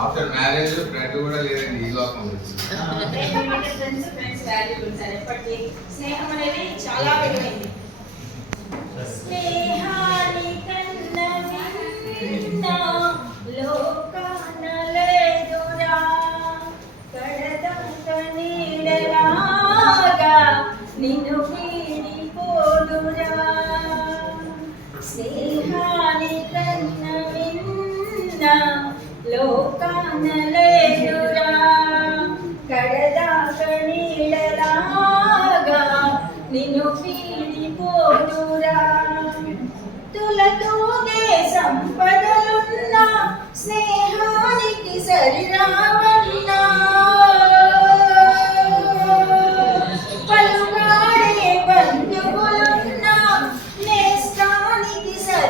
After marriage friend కూడా లేదండి ఈ లోకంలో. Friends valuable sir. ఎప్పటికీ స్నేహం అనేది చాలా విలువైంది. స్నేహాని కన్నా మిన్న లోకాన లేదురా, కడదాక నీడలాగా నిన్ను వీడిపోదురా. స్నేహాని కన్నా మిన్న లోకాన లేదురా, కడదాక నీడలాగా నిన్ను వీడిపోదురా. తులతూగే సంపదలున్నా స్నేహానికి సరిరావన్నా,